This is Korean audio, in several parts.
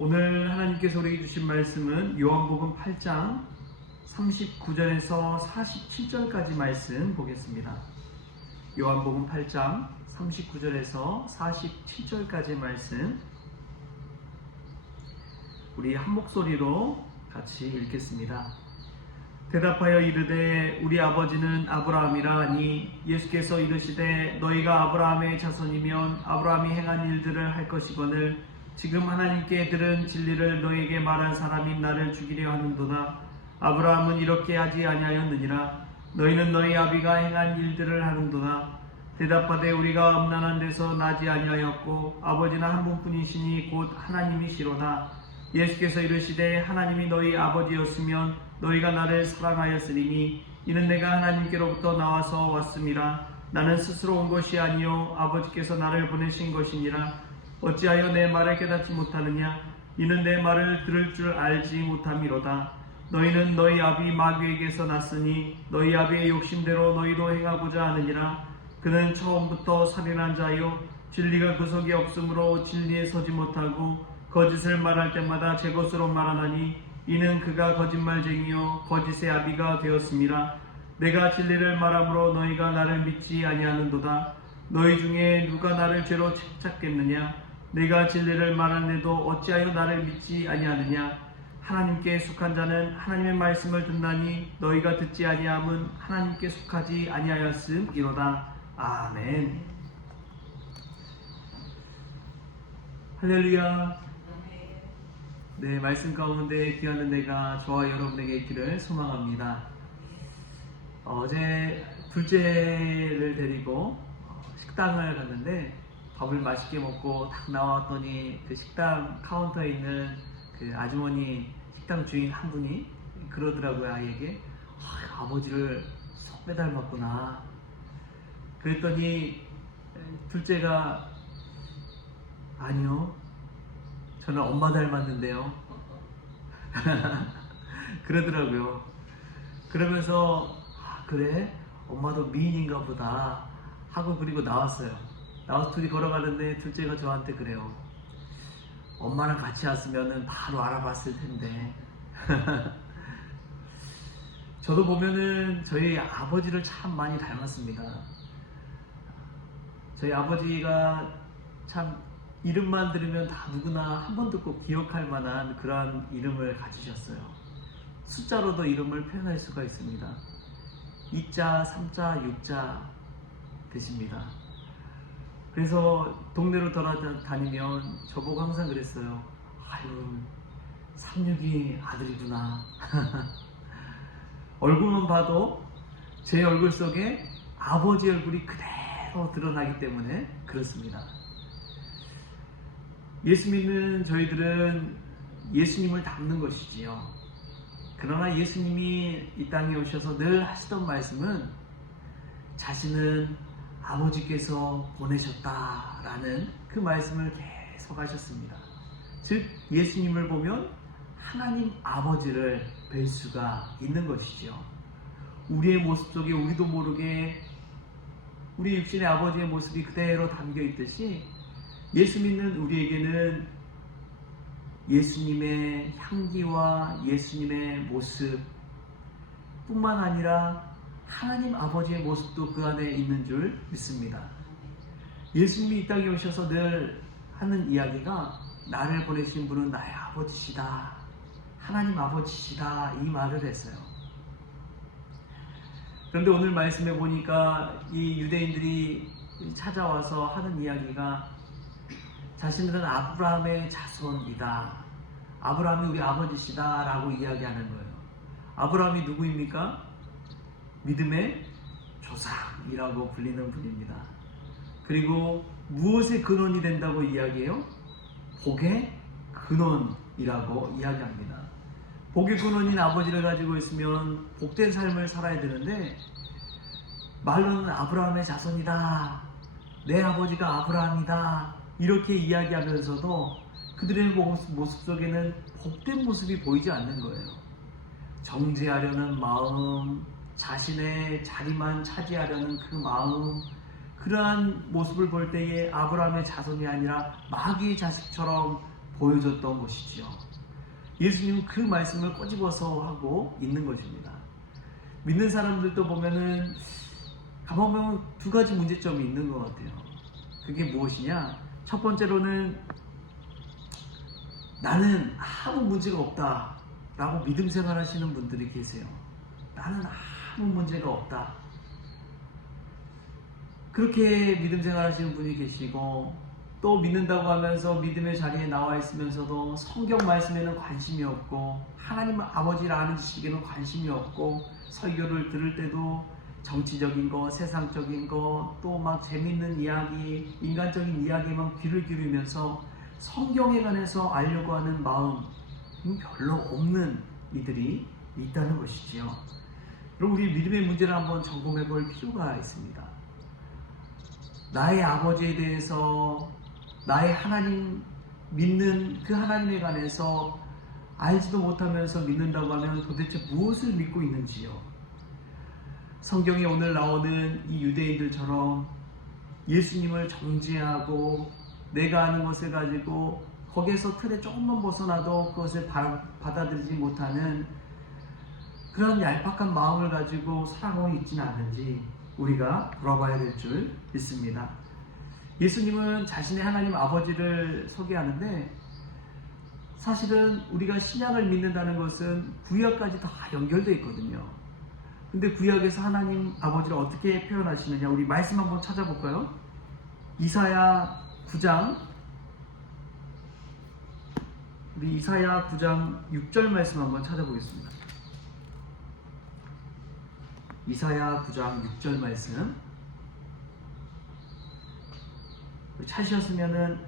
오늘 하나님께서 우리에게 주신 말씀은 요한복음 8장 39절에서 47절까지 말씀 보겠습니다. 요한복음 8장 39절에서 47절까지 말씀 우리 한 목소리로 같이 읽겠습니다. 대답하여 이르되 우리 아버지는 아브라함이라 하니 예수께서 이르시되 너희가 아브라함의 자손이면 아브라함이 행한 일들을 할 것이거늘 지금 하나님께 들은 진리를 너희에게 말한 사람이 나를 죽이려 하는도다. 아브라함은 이렇게 하지 아니하였느니라. 너희는 너희 아비가 행한 일들을 하는도다. 대답하되 우리가 음란한 데서 나지 아니하였고 아버지는 한 분뿐이시니 곧 하나님이시로다. 예수께서 이르시되 하나님이 너희 아버지였으면 너희가 나를 사랑하였으리니 이는 내가 하나님께로부터 나와서 왔음이라. 나는 스스로 온 것이 아니요 아버지께서 나를 보내신 것이니라. 어찌하여 내 말을 깨닫지 못하느냐? 이는 내 말을 들을 줄 알지 못함이로다. 너희는 너희 아비 마귀에게서 났으니 너희 아비의 욕심대로 너희도 행하고자 하느니라. 그는 처음부터 살인한 자요 진리가 그 속에 없으므로 진리에 서지 못하고 거짓을 말할 때마다 제 것으로 말하나니 이는 그가 거짓말쟁이요 거짓의 아비가 되었음이라. 내가 진리를 말함으로 너희가 나를 믿지 아니하는도다. 너희 중에 누가 나를 죄로 책잡겠느냐? 내가 진리를 말하는데도 어찌하여 나를 믿지 아니하느냐? 하나님께 속한 자는 하나님의 말씀을 듣나니 너희가 듣지 아니함은 하나님께 속하지 아니하였음이로다. 아멘. 할렐루야. 네, 말씀 가운데 귀한 은혜가 저와 여러분에게 있기를 소망합니다. 어제 둘째를 데리고 식당을 갔는데 밥을 맛있게 먹고 딱 나왔더니 그 식당 카운터에 있는 그 아주머니 식당 주인 한 분이 그러더라고요. 아이에게 아버지를 쏙 빼닮았구나. 그랬더니 둘째가 아니요 저는 엄마 닮았는데요 그러더라고요. 그러면서 그래? 엄마도 미인인가 보다 하고 그리고 나왔어요. 나와서 둘이 걸어가는데 둘째가 저한테 그래요. 엄마랑 같이 왔으면 바로 알아봤을 텐데 저도 보면은 저희 아버지를 참 많이 닮았습니다. 저희 아버지가 참 이름만 들으면 다 누구나 한 번 듣고 기억할 만한 그러한 이름을 가지셨어요. 숫자로도 이름을 표현할 수가 있습니다. 2자, 3자, 6자 되십니다. 그래서 동네로 돌아다니면 저보고 항상 그랬어요. 아유, 36이 아들이구나. 얼굴만 봐도 제 얼굴 속에 아버지 얼굴이 그대로 드러나기 때문에 그렇습니다. 예수 믿는 저희들은 예수님을 닮는 것이지요. 그러나 예수님이 이 땅에 오셔서 늘 하시던 말씀은 자신은 아버지께서 보내셨다라는 그 말씀을 계속 하셨습니다. 즉 예수님을 보면 하나님 아버지를 뵐 수가 있는 것이죠. 우리의 모습 속에 우리도 모르게 우리 육신의 아버지의 모습이 그대로 담겨 있듯이 예수 믿는 우리에게는 예수님의 향기와 예수님의 모습 뿐만 아니라 하나님 아버지의 모습도 그 안에 있는 줄 믿습니다. 예수님이 이 땅에 오셔서 늘 하는 이야기가 나를 보내신 분은 나의 아버지시다. 하나님 아버지시다. 이 말을 했어요. 그런데 오늘 말씀해 보니까 이 유대인들이 찾아와서 하는 이야기가 자신들은 아브라함의 자손이다. 아브라함이 우리 아버지시다 라고 이야기하는 거예요. 아브라함이 누구입니까? 믿음의 조상이라고 불리는 분입니다. 그리고 무엇의 근원이 된다고 이야기해요? 복의 근원이라고 이야기합니다. 복의 근원인 아버지를 가지고 있으면 복된 삶을 살아야 되는데 말로는 아브라함의 자손이다. 내 아버지가 아브라함이다. 이렇게 이야기하면서도 그들의 모습 속에는 복된 모습이 보이지 않는 거예요. 정죄하려는 마음, 자신의 자리만 차지하려는 그 마음, 그러한 모습을 볼 때에 아브라함의 자손이 아니라 마귀의 자식처럼 보여줬던 것이지요. 예수님은 그 말씀을 꼬집어서 하고 있는 것입니다. 믿는 사람들도 보면은 가만 보면 두 가지 문제점이 있는 것 같아요. 그게 무엇이냐? 첫 번째로는 나는 아무 문제가 없다 라고 믿음 생활하시는 분들이 계세요. 나는 아무 문제가 없다. 그렇게 믿음 생활하시는 분이 계시고, 또 믿는다고 하면서 믿음의 자리에 나와 있으면서도 성경 말씀에는 관심이 없고 하나님 아버지를 아는 지식에는 관심이 없고, 설교를 들을 때도 정치적인 거, 세상적인 거, 또 막 재밌는 이야기, 인간적인 이야기에만 귀를 기울이면서 성경에 관해서 알려고 하는 마음이 별로 없는 이들이 있다는 것이지요. 그럼 우리 믿음의 문제를 한번 점검해 볼 필요가 있습니다. 나의 아버지에 대해서, 나의 하나님, 믿는 그 하나님에 관해서 알지도 못하면서 믿는다고 하면 도대체 무엇을 믿고 있는지요? 성경에 오늘 나오는 이 유대인들처럼 예수님을 정죄하고 내가 아는 것을 가지고 거기에서 틀에 조금만 벗어나도 그것을 받아들이지 못하는 그런 얄팍한 마음을 가지고 살아가고 있지는 않은지 우리가 돌아봐야 될 줄 믿습니다. 예수님은 자신의 하나님 아버지를 소개하는데, 사실은 우리가 신약을 믿는다는 것은 구약까지 다 연결되어 있거든요. 근데 구약에서 하나님 아버지를 어떻게 표현하시느냐, 우리 말씀 한번 찾아볼까요? 이사야 9장, 우리 이사야 9장 6절 말씀 한번 찾아보겠습니다. 이사야 9장 6절 말씀, 찾으셨으면은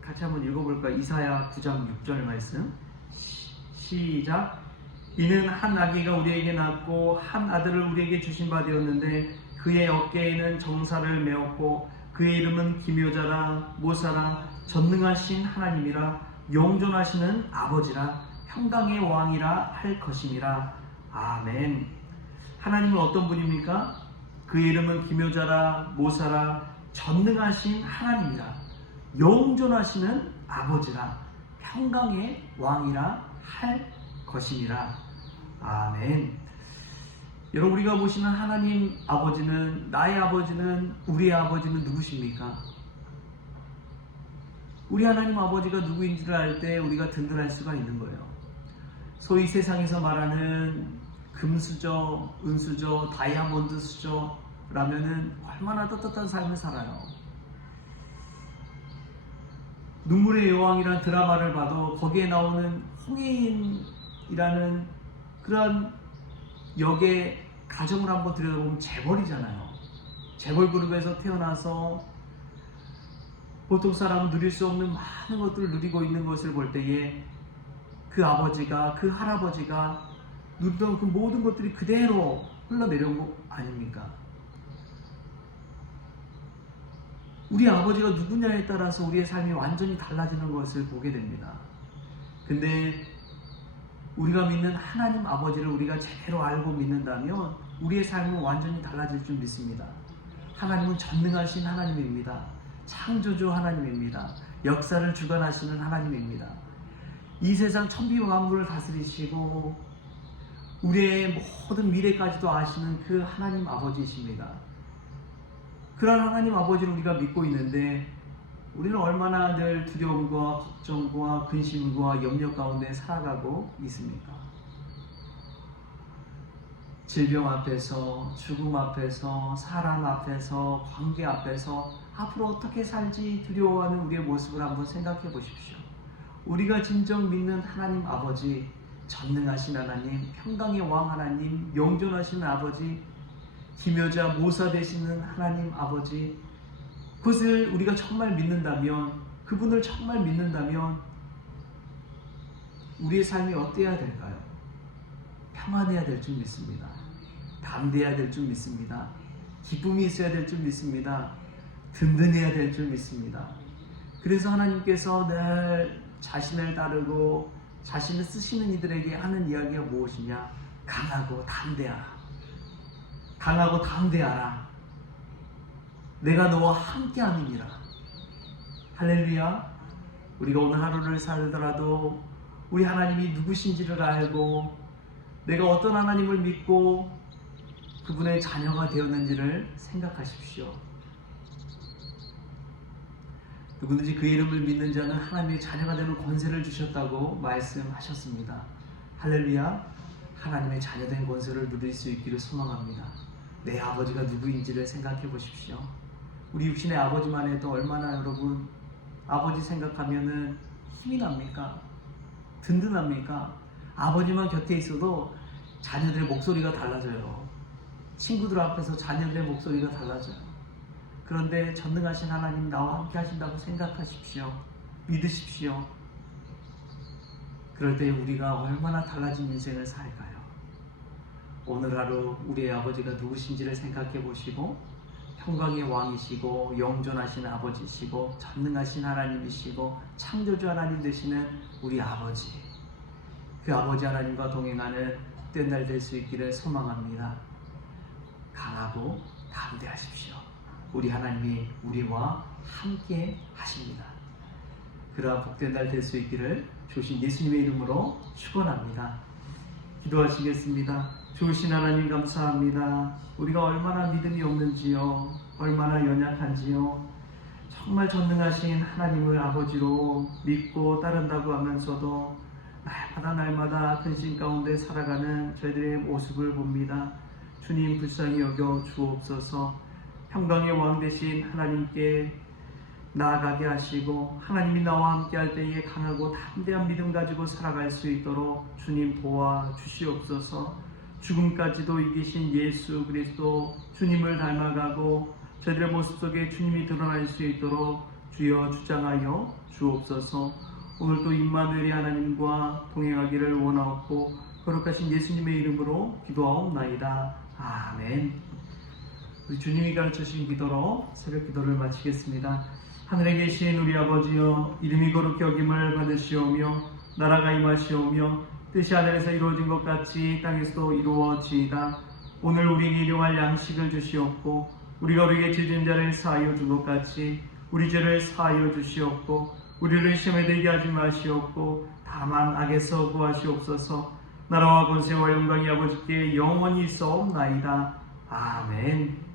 같이 한번 읽어볼까요? 이사야 9장 6절 말씀 시작. 이는 한 아기가 우리에게 낳고 한 아들을 우리에게 주신 바 되었는데 그의 어깨에는 정사를 메었고 그의 이름은 기묘자라 모사라 전능하신 하나님이라 영존하시는 아버지라 평강의 왕이라 할 것임이라. 아멘. 하나님은 어떤 분입니까? 그의 이름은 기묘자라 모사라 전능하신 하나님이라 영존하시는 아버지라 평강의 왕이라 할 것임이라. 아멘. 여러분, 우리가 보시는 하나님 아버지는, 나의 아버지는, 우리의 아버지는 누구십니까? 우리 하나님 아버지가 누구인지를 알 때 우리가 든든할 수가 있는 거예요. 소위 세상에서 말하는 금수저, 은수저, 다이아몬드 수저라면은 얼마나 떳떳한 삶을 살아요. 눈물의 여왕이라는 드라마를 봐도 거기에 나오는 홍해인이라는 그런 역의 가정을 한번 들여다보면 재벌이잖아요. 재벌 그룹에서 태어나서 보통 사람은 누릴 수 없는 많은 것들을 누리고 있는 것을 볼 때에 그 아버지가, 그 할아버지가 누리던 그 모든 것들이 그대로 흘러내려온 거 아닙니까? 우리 아버지가 누구냐에 따라서 우리의 삶이 완전히 달라지는 것을 보게 됩니다. 근데 우리가 믿는 하나님 아버지를 우리가 제대로 알고 믿는다면 우리의 삶은 완전히 달라질 줄 믿습니다. 하나님은 전능하신 하나님입니다. 창조주 하나님입니다. 역사를 주관하시는 하나님입니다. 이 세상 천비 만물을 다스리시고 우리의 모든 미래까지도 아시는 그 하나님 아버지이십니다. 그런 하나님 아버지를 우리가 믿고 있는데 우리는 얼마나 늘 두려움과 걱정과 근심과 염려 가운데 살아가고 있습니까? 질병 앞에서, 죽음 앞에서, 사람 앞에서, 관계 앞에서 앞으로 어떻게 살지 두려워하는 우리의 모습을 한번 생각해 보십시오. 우리가 진정 믿는 하나님 아버지, 전능하신 하나님, 평강의 왕 하나님, 영존하신 아버지, 기묘자 모사 되시는 하나님 아버지, 그것을 우리가 정말 믿는다면, 그분을 정말 믿는다면 우리의 삶이 어때야 될까요? 평안해야 될 줄 믿습니다. 담대해야 될 줄 믿습니다. 기쁨이 있어야 될 줄 믿습니다. 든든해야 될 줄 믿습니다. 그래서 하나님께서 늘 자신을 따르고 자신을 쓰시는 이들에게 하는 이야기가 무엇이냐? 강하고 담대하라. 강하고 담대하라. 내가 너와 함께함이니라. 할렐루야. 우리가 오늘 하루를 살더라도 우리 하나님이 누구신지를 알고 내가 어떤 하나님을 믿고 그분의 자녀가 되었는지를 생각하십시오. 누구든지 그 이름을 믿는 자는 하나님의 자녀가 되는 권세를 주셨다고 말씀하셨습니다. 할렐루야. 하나님의 자녀된 권세를 누릴 수 있기를 소망합니다. 내 아버지가 누구인지를 생각해 보십시오. 우리 육신의 아버지만 해도 얼마나 여러분 아버지 생각하면은 힘이 납니까? 든든합니까? 아버지만 곁에 있어도 자녀들의 목소리가 달라져요. 친구들 앞에서 자녀들의 목소리가 달라져요. 그런데 전능하신 하나님 나와 함께 하신다고 생각하십시오. 믿으십시오. 그럴 때 우리가 얼마나 달라진 인생을 살까요? 오늘 하루 우리의 아버지가 누구신지를 생각해 보시고 평강의 왕이시고 영존하신 아버지시고 전능하신 하나님이시고 창조주 하나님 되시는 우리 아버지, 그 아버지 하나님과 동행하는 복된 날 될 수 있기를 소망합니다. 강하고 담대하십시오. 우리 하나님이 우리와 함께 하십니다. 그러한 복된 날 될 수 있기를 주신 예수님의 이름으로 축원합니다. 기도하시겠습니다. 좋으신 하나님 감사합니다. 우리가 얼마나 믿음이 없는지요, 얼마나 연약한지요, 정말 전능하신 하나님을 아버지로 믿고 따른다고 하면서도 날마다 근심 가운데 살아가는 저희들의 모습을 봅니다. 주님 불쌍히 여겨 주옵소서. 평강의 왕 되신 하나님께 나아가게 하시고 하나님이 나와 함께 할 때에 강하고 담대한 믿음 가지고 살아갈 수 있도록 주님 도와 주시옵소서. 죽음까지도 이기신 예수 그리스도 주님을 닮아가고 저희들의 모습 속에 주님이 드러날 수 있도록 주여 주장하여 주옵소서. 오늘도 임마누엘의 하나님과 동행하기를 원하옵고 거룩하신 예수님의 이름으로 기도하옵나이다. 아멘. 우리 주님이 가르쳐주신 기도로 새벽 기도를 마치겠습니다. 하늘에 계신 우리 아버지여, 이름이 거룩히 여김을 받으시오며 나라가 임하시오며 뜻이 하늘에서 이루어진 것 같이 땅에서도 이루어지이다. 오늘 우리에게 일용할 양식을 주시옵고 우리가 우리에게 죄진 자를 사하여 준 것 같이 우리 죄를 사하여 주시옵고 우리를 시험에 들게 하지 마시옵고 다만 악에서 구하시옵소서. 나라와 권세와 영광이 아버지께 영원히 있사옵나이다. 아멘.